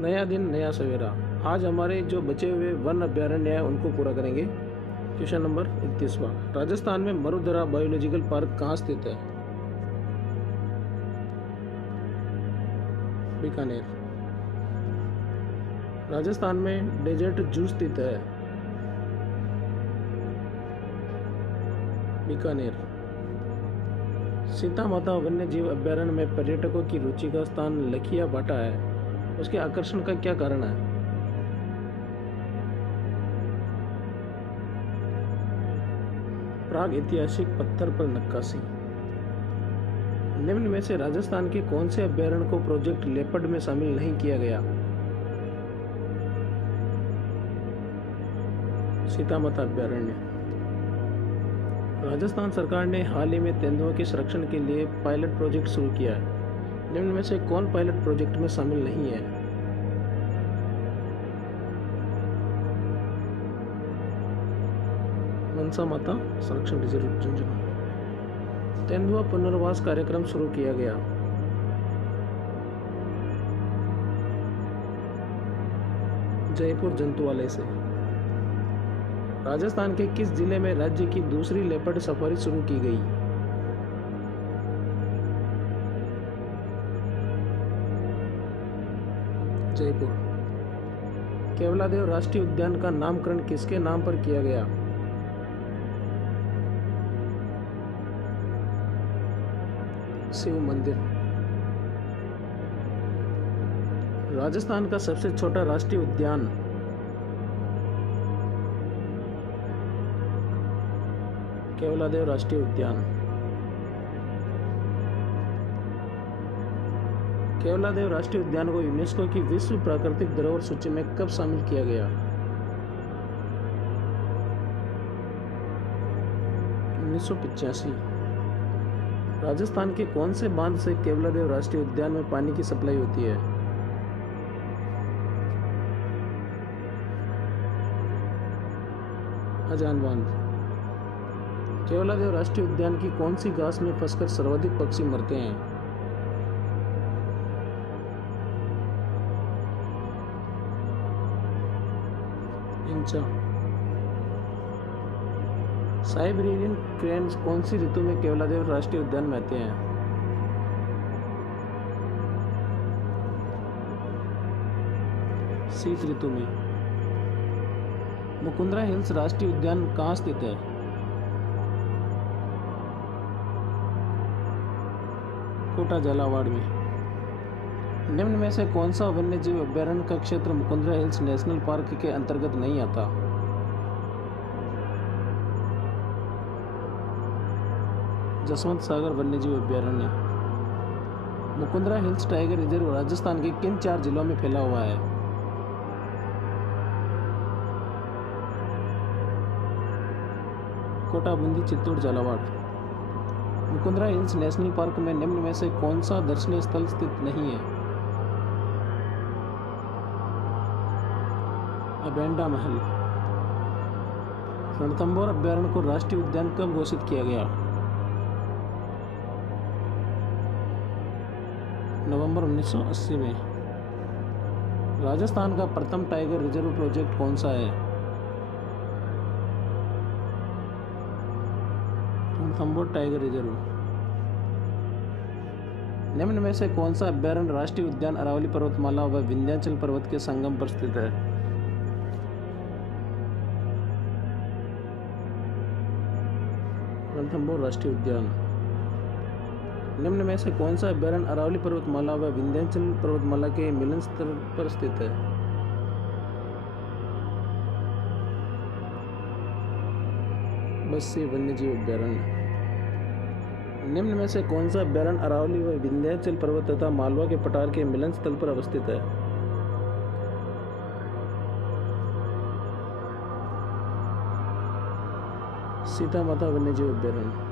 नया दिन नया सवेरा। आज हमारे जो बचे हुए वन अभ्यारण्य हैं उनको पूरा करेंगे। क्वेश्चन नंबर 31वां, राजस्थान में मरुधरा बायोलॉजिकल पार्क कहाँ स्थित है? बीकानेर। राजस्थान में डेजर्ट जू स्थित है? बीकानेर। सीता माता वन्य जीव अभ्यारण्य में पर्यटकों की रुचि का स्थान लखिया भाटा है, उसके आकर्षण का क्या कारण है? प्राग ऐतिहासिक पत्थर पर नक्काशी। निम्न में से राजस्थान के कौन से अभ्यारण्य को प्रोजेक्ट लेपर्ड में शामिल नहीं किया गया? सीता माता अभ्यारण्य। राजस्थान सरकार ने हाल ही में तेंदुओं के संरक्षण के लिए पायलट प्रोजेक्ट शुरू किया है। निम्न में से कौन पायलट प्रोजेक्ट में शामिल नहीं है? मनसा माता संरक्षण रिजर्व झुंझुनू। तेंदुआ पुनर्वास कार्यक्रम शुरू किया गया। जयपुर जंतुआलय से। राजस्थान के किस जिले में राज्य की दूसरी लेपर्ड सफारी शुरू की गई? जयपुर। केवलादेव राष्ट्रीय उद्यान का नामकरण किसके नाम पर किया गया? शिव मंदिर। राजस्थान का सबसे छोटा राष्ट्रीय उद्यान? केवलादेव राष्ट्रीय उद्यान। केवलादेव राष्ट्रीय उद्यान को यूनेस्को की विश्व प्राकृतिक धरोहर सूची में कब शामिल किया गया? 1985। राजस्थान के कौन से बांध से केवलादेव राष्ट्रीय उद्यान में पानी की सप्लाई होती है? अजान बांध। केवलादेव राष्ट्रीय उद्यान की कौन सी घास में फंसकर सर्वाधिक पक्षी मरते हैं? इंचा। साइबेरियन क्रेन्स कौन सी ऋतु में केवलादेव राष्ट्रीय उद्यान में आते हैं? शीत ऋतु में। मुकुंदरा हिल्स राष्ट्रीय उद्यान कहाँ स्थित है? कोटा झालावाड़ में। निम्न में से कौन सा वन्य जीव अभ्यारण्य का क्षेत्र मुकुंदरा हिल्स नेशनल पार्क के अंतर्गत नहीं आता? जसवंत सागर वन्यजीव अभ्यारण्य। Mukundra hills tiger reserve Rajasthan के किन 4 जिलों में फैला हुआ है? Kota, Bundi, Chittor, Jhalawar. Mukundra hills national park में निम्न में से कौन सा दर्शनीय स्थल स्थित नहीं है? अबेंडा महल। रणथंभौर अभ्यारण्य को राष्ट्रीय उद्यान कब घोषित किया गया? नवंबर 1980 में। राजस्थान का प्रथम टाइगर रिजर्व प्रोजेक्ट कौन सा है? Ranthambore tiger reserve. निम्न में से कौन सा अभ्यारण्य राष्ट्रीय उद्यान अरावली पर्वतमाला व विंध्याचल पर्वत के संगम पर स्थित है? रणथंभौर राष्ट्रीय उद्यान। निम्न में से कौन सा अभ्यारण्य अरावली पर्वतमाला व विंध्याचल पर्वतमाला के मिलन स्थल पर स्थित है? बस्सी वन्यजीव अभ्यारण्य। निम्न में से कौन सा अभ्यारण्य अरावली व विंध्याचल पर्वत तथा मालवा के पठार के मिलन स्थल पर अवस्थित है? सीता माता वन्यजीव अभ्यारण्य।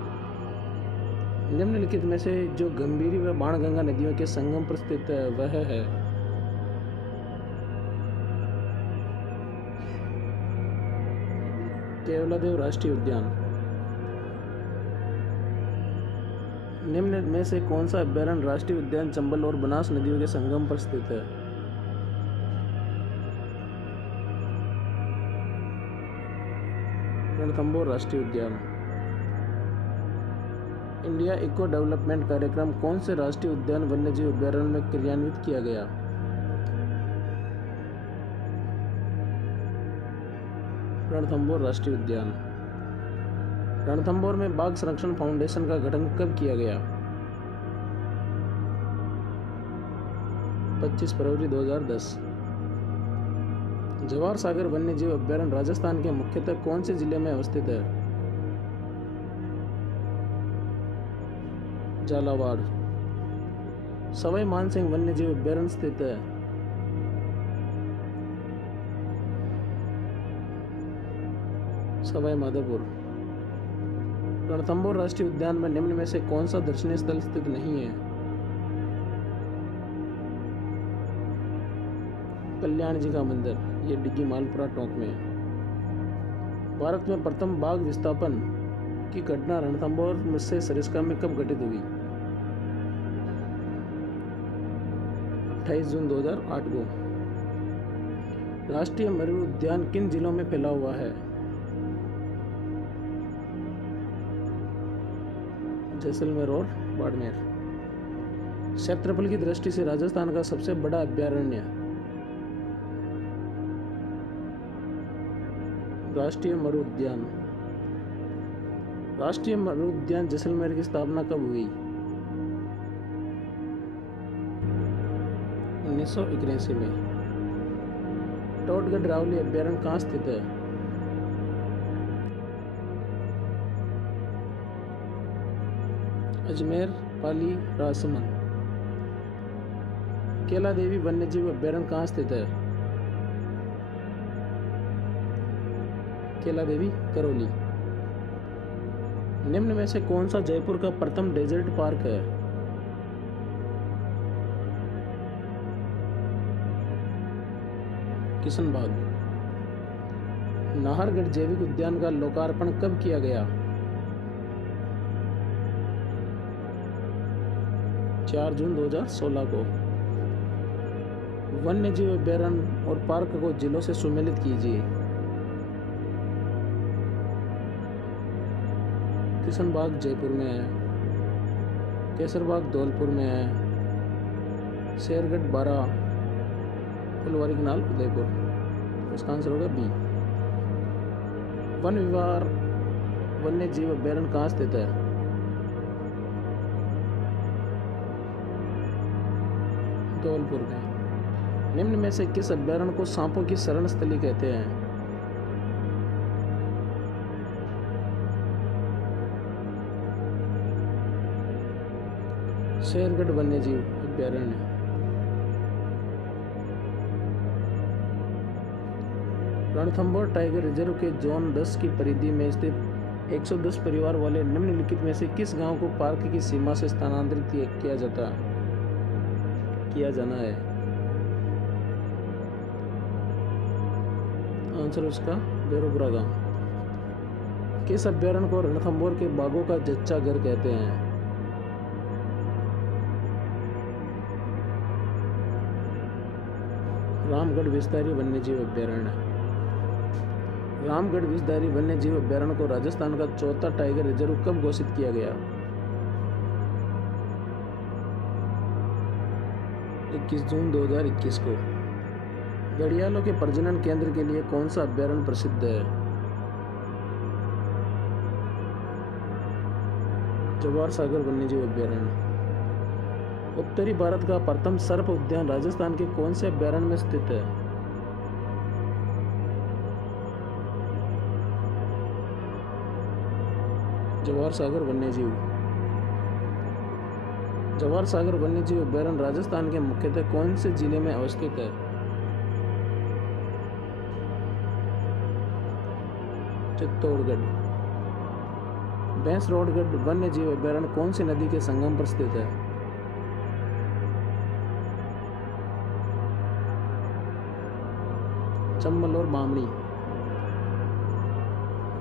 निम्नलिखित में से जो गंभीरी व बाणगंगा नदियों के संगम पर स्थित है वह है? केवलादेव राष्ट्रीय उद्यान। निम्न में से कौन सा अभ्यारण्य राष्ट्रीय उद्यान चंबल और बनास नदियों के संगम पर स्थित है? रणथंभौर राष्ट्रीय उद्यान। इंडिया इको डेवलपमेंट कार्यक्रम कौन से राष्ट्रीय उद्यान वन्यजीव अभयारण्य में क्रियान्वित किया गया? रणथंभौर राष्ट्रीय उद्यान। रणथंभौर में बाघ संरक्षण फाउंडेशन का गठन कब किया गया? 25 फरवरी 2010। जवाहर सागर वन्यजीव अभयारण्य राजस्थान के मुख्यतः कौन से जिले में अवस्थित है? झालावाड़। सवाई मानसिंह वन्यजीव अभयारण्य स्थित है? सवाई माधोपुर। रणथंभौर राष्ट्रीय उद्यान में निम्न में से कौन सा दर्शनीय स्थल स्थित नहीं है? कल्याण जी का मंदिर, ये डिग्गी मालपुरा टोंक में है। भारत में प्रथम बाघ विस्थापन की घटना रणथंभौर में से सरिस्का में कब घटित हुई? 28 जून 2008 को। राष्ट्रीय मयूर उद्यान किन जिलों में फैला हुआ है? जैसलमेर और बाड़मेर। क्षेत्रफल की दृष्टि से राजस्थान का सबसे बड़ा अभयारण्य? राष्ट्रीय मरू उद्यान। राष्ट्रीय मरू उद्यान जैसलमेर की स्थापना कब हुई? 1981 में। टोटगढ़ रावली अभयारण्य कहाँ स्थित है? अजमेर, पाली, राजसमंद। केला देवी वन्यजीव अभयारण्य कहाँ स्थित है? केला देवी, करौली। निम्न में से कौन सा जयपुर का प्रथम डेजर्ट पार्क है? किशनबाग। नाहरगढ़ जैविक उद्यान का लोकार्पण कब किया गया? 4 जून 2016 को। वन्यजीव अभयारण्य और पार्क को जिलों से सुमेलित कीजिए। किशनबाग जयपुर में है, केसरबाग धौलपुर में है, शेरगढ़ बारा, फुलवारी कनाल उदयपुर। इसका आंसर होगा बी। वन विहार वन्य जीव अभयारण्य कहाँ स्थित है? धौलपुर में। निम्न में से किस अभयारण्य को सांपों की शरण स्थली कहते हैं? शेरगढ़ वन्यजीव अभयारण्य। रणथंभौर टाइगर रिजर्व के जोन 10 की परिधि में स्थित 110 परिवार वाले निम्नलिखित में से किस गांव को पार्क की सीमा से स्थानांतरित किया जाना है? आंसर उसका बेरोपुरा गांव। किस अभयारण्य को रणथंभौर के बाघों का जच्चा घर कहते हैं? रामगढ़ विषधारी वन्यजीव अभयारण्य। रामगढ़ विषधारी वन्यजीव अभयारण्य को राजस्थान का चौथा टाइगर रिजर्व कब घोषित किया गया? 21 जून 2021 को। घड़ियालों के प्रजनन केंद्र के लिए कौन सा अभयारण्य प्रसिद्ध है? जवाहर सागर वन्यजीव अभयारण्य। उत्तरी भारत का प्रथम सर्प उद्यान राजस्थान के कौन से अभयारण्य में स्थित है? जवाहर सागर वन्यजीव। जवाहर सागर वन्यजीव अभयारण्य राजस्थान के मुख्यतः कौन से जिले में अवस्थित है? चित्तौड़गढ़। भैंसरोडगढ़ वन्यजीव अभयारण्य कौन सी नदी के संगम पर स्थित है? चंबल और बामणी।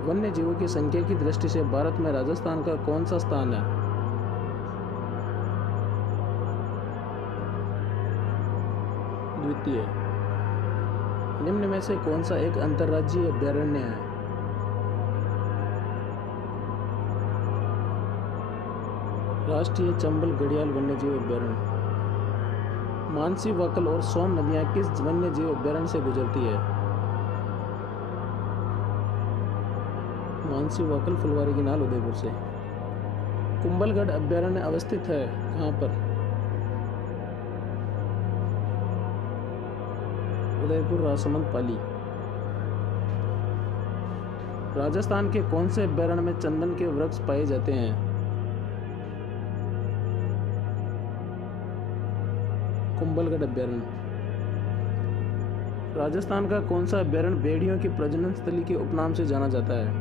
वन्य जीवों की संख्या की दृष्टि से भारत में राजस्थान का कौन सा स्थान है? द्वितीय। निम्न में से कौन सा एक अंतर्राज्यीय अभयारण्य है? राष्ट्रीय चंबल घड़ियाल वन्यजीव अभयारण्य। मानसी, वकल और सोन नदियां किस वन्यजीव अभयारण्य से गुजरती है? मानसी, वकल, फुलवारी की नाल, उदयपुर से। कुंभलगढ़ अभयारण्य अवस्थित है कहाँ पर? उदयपुर, राजसमंद, पाली। राजस्थान के कौन से अभयारण्य में चंदन के वृक्ष पाए जाते हैं? कुंभलगढ़ अभयारण्य। राजस्थान का कौन सा अभयारण्य भेड़ियों की प्रजनन स्थली के उपनाम से जाना जाता है?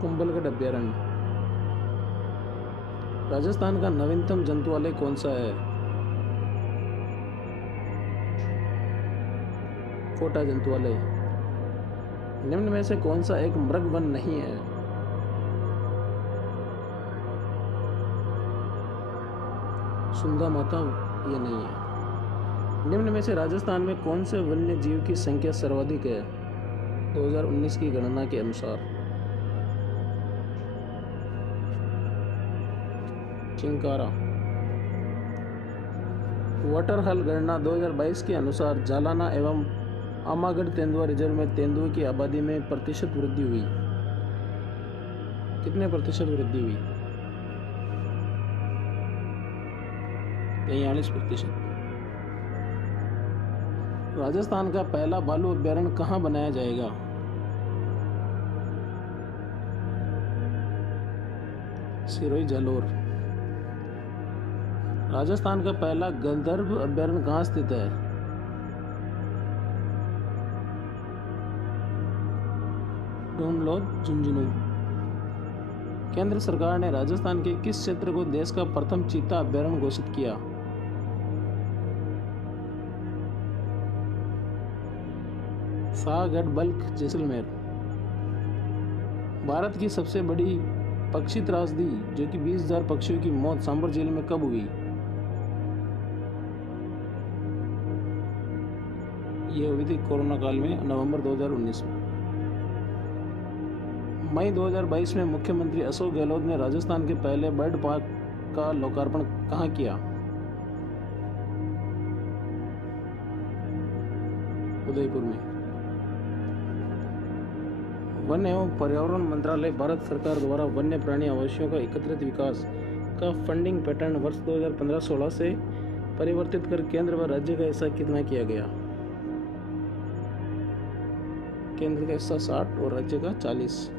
कुंभलगढ़ अभयारण्य। राजस्थान का नवीनतम जंतुआलय कौन सा है? कोटा जंतुआलय। निम्न में से कौन सा एक मृग वन नहीं है? सुंदा माता ये नहीं है। निम्न में से राजस्थान में कौन से वन्य जीव की संख्या सर्वाधिक है 2019 की गणना के अनुसार? चिंकारा। वाटरहल गणना 2022 के अनुसार जालाना एवं आमागढ़ तेंदुआ रिजर्व में तेंदुओं की आबादी में प्रतिशत वृद्धि हुई। कितने प्रतिशत वृद्धि हुई? 43%। राजस्थान का पहला भालू अभयारण्य कहाँ बनाया जाएगा? सिरोही, जालोर। राजस्थान का पहला गंधर्व अभयारण्य कहाँ स्थित है? डूमलोज, झुंझुनू। केंद्र सरकार ने राजस्थान के किस क्षेत्र को देश का प्रथम चीता अभयारण्य घोषित किया? शाहगढ़, बल्ख, जैसलमेर। भारत की सबसे बड़ी पक्षी त्रासदी जो कि 20,000 पक्षियों की मौत सांभर झील में कब हुई? यह हुई थी कोरोना काल में, नवंबर 2019 में। मई 2022 में मुख्यमंत्री अशोक गहलोत ने राजस्थान के पहले बर्ड पार्क का लोकार्पण कहाँ किया? उदयपुर में। वन एवं पर्यावरण मंत्रालय भारत सरकार द्वारा वन्य प्राणी आवासों का एकत्रित विकास का फंडिंग पैटर्न वर्ष 2015-16 से परिवर्तित कर केंद्र व राज्य का हिस्सा कितना किया गया? केंद्र का हिस्सा 60 और राज्य का 40।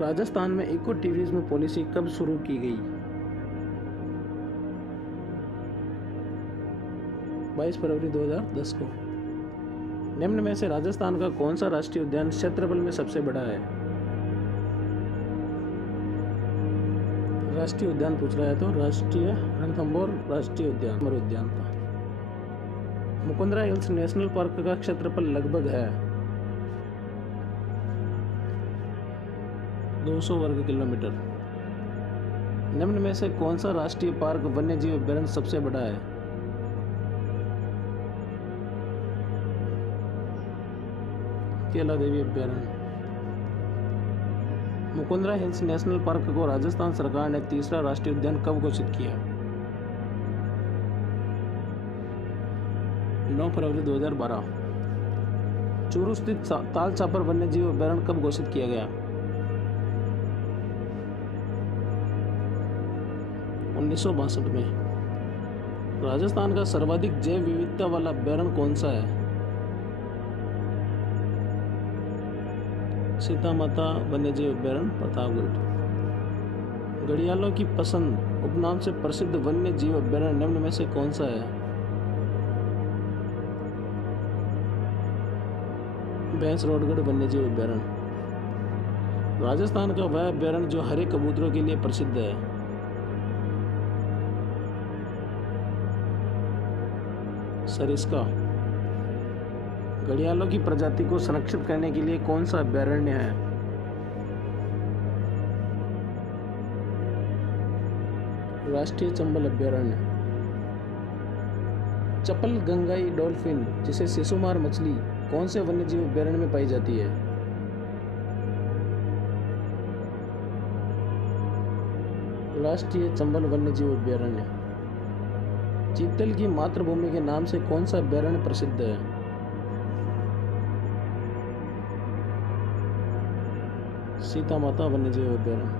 राजस्थान में इको टूरिज्म पॉलिसी कब शुरू की गई? 22 फरवरी 2010 को। निम्न में से राजस्थान का कौन सा राष्ट्रीय उद्यान क्षेत्रफल में सबसे बड़ा है? राष्ट्रीय उद्यान पूछ रहा है तो राष्ट्रीय रणथंभौर राष्ट्रीय उद्यान अमर उद्यान था। मुकुंदरा हिल्स नेशनल पार्क का क्षेत्रफल लगभग है 200 वर्ग किलोमीटर। निम्न में से कौन सा राष्ट्रीय पार्क वन्यजीव अभयारण्य सबसे बड़ा है? केला देवी अभयारण्य। मुकुंदरा हिल्स नेशनल पार्क को राजस्थान सरकार ने तीसरा राष्ट्रीय उद्यान कब घोषित किया? 9 फरवरी 2012। चूरू स्थित ताल छापर वन्यजीव अभयारण्य कब घोषित किया गया? 1962 में। राजस्थान का सर्वाधिक जैव विविधता वाला अभयारण्य कौन सा है? सीता माता वन्यजीव अभयारण्य, प्रतापगढ़। घड़ियालों की पसंद उपनाम से प्रसिद्ध वन्य जीव अभयारण्य निम्न में से कौन सा है? भैंसरोडगढ़ वन्यजीव अभयारण्य। राजस्थान का वह अभयारण्य जो हरे कबूतरों के लिए प्रसिद्ध है? सरिस्का। घड़ियालों की प्रजाति को संरक्षित करने के लिए कौन सा अभयारण्य है? राष्ट्रीय चंबल अभयारण्य। चपल गंगाई डॉल्फिन जिसे शिशुमार मछली कौन से वन्यजीव अभयारण्य में पाई जाती है? राष्ट्रीय चंबल वन्यजीव अभयारण्य। चीतल की मातृभूमि के नाम से कौन सा अभयारण्य प्रसिद्ध है? सीता माता वन्यजीव अभयारण्य।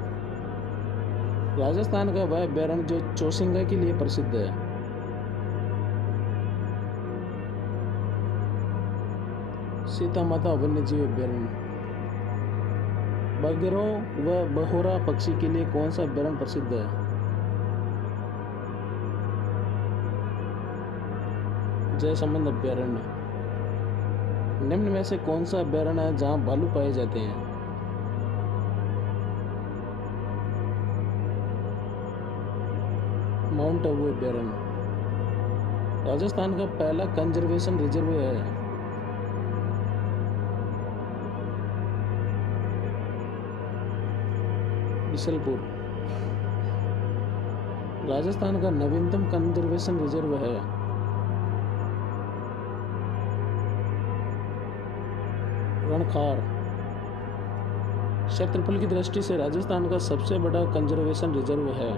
राजस्थान का वह अभयारण्य जो चौसिंगा के लिए प्रसिद्ध है? सीता माता वन्यजीव अभयारण्य। बगरों व बहोरा पक्षी के लिए कौन सा अभयारण्य प्रसिद्ध है? जयसमंद अभयारण्य। निम्न में से कौन सा अभयारण्य है जहां भालू पाए जाते हैं? माउंट आबू अभयारण्य। राजस्थान का पहला कंजर्वेशन रिजर्व है? बिसलपुर। राजस्थान का नवीनतम कंजर्वेशन रिजर्व है? रणखार। क्षेत्रफल की दृष्टि से राजस्थान का सबसे बड़ा कंजर्वेशन रिजर्व है?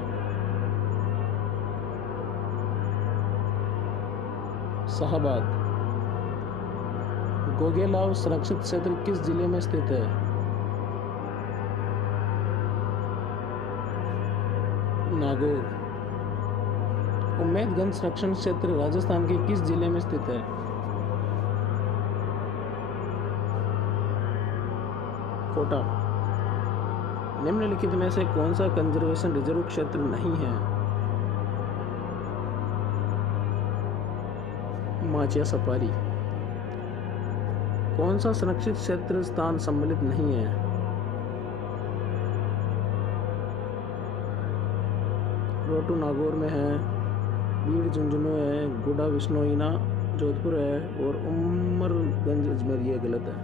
शाहबाद। गोगेलाव संरक्षित क्षेत्र किस जिले में स्थित है? नागौर। उम्मेदगंज संरक्षण क्षेत्र राजस्थान के किस जिले में स्थित है? कोटा। निम्नलिखित में से कौन सा कंजर्वेशन रिजर्व क्षेत्र नहीं है? माचिया सफारी। कौन सा संरक्षित क्षेत्र स्थान सम्मिलित नहीं है? रोटू नागौर में है, बीड़ झुंझुनू है, गुडा विश्नोइना जोधपुर है और उमरगंज अजमेर। ये गलत है।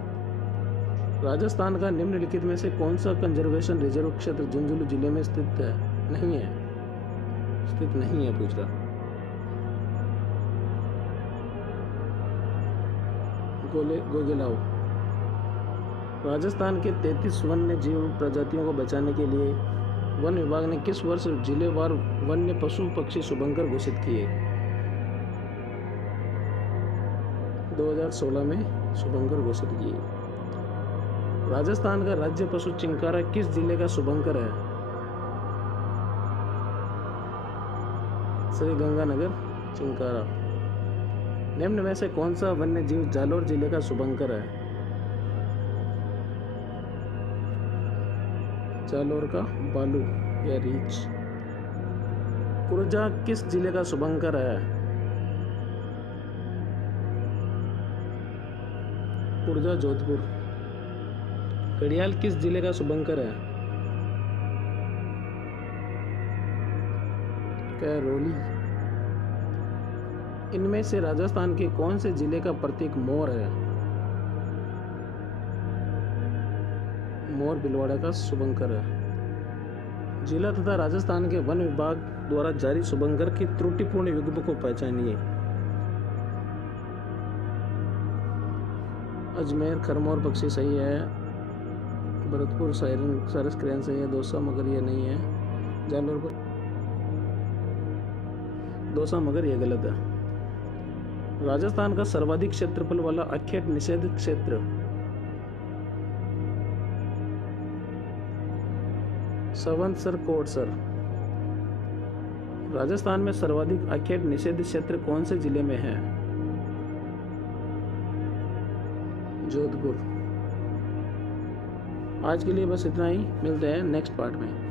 राजस्थान का निम्नलिखित में से कौन सा कंजर्वेशन रिजर्व क्षेत्र झुंझुनू जिले में स्थित है? नहीं है, स्थित नहीं है पूछ रहा। गोगेलाव। राजस्थान के 33 वन्य जीव प्रजातियों को बचाने के लिए वन विभाग ने किस वर्ष जिलेवार वन्य पशु पक्षी शुभंकर घोषित किए? 2016 में शुभंकर घोषित किए। राजस्थान का राज्य पशु चिंकारा किस जिले का शुभंकर है? श्री गंगानगर चिंकारा। निम्न में से कौन सा वन्य जीव जालोर जिले का शुभंकर है? जालोर का बालू या रीछ। कुरजा किस जिले का शुभंकर है? कुरजा जोधपुर। घड़ियाल किस जिले का शुभंकर है? करौली। इनमें से राजस्थान के कौन से जिले का प्रतीक मोर है? मोर भीलवाड़ा का शुभंकर है। जिला तथा राजस्थान के वन विभाग द्वारा जारी शुभंकर की त्रुटिपूर्ण युग्म को पहचानिए। अजमेर खरमोर पक्षी सही है। भरतपुर सारस क्रेन सही है। दौसा मगर ये नहीं है। जालोर पर दौसा मगर ये गलत है। राजस्थान का सर्वाधिक क्षेत्रफल वाला अखेट निषेधित क्षेत्र? सवंतसर कोटसर। राजस्थान में सर्वाधिक अखेट निषेधित क्षेत्र कौन से जिले में है? जोधपुर। आज के लिए बस इतना ही। मिलते हैं नेक्स्ट पार्ट में।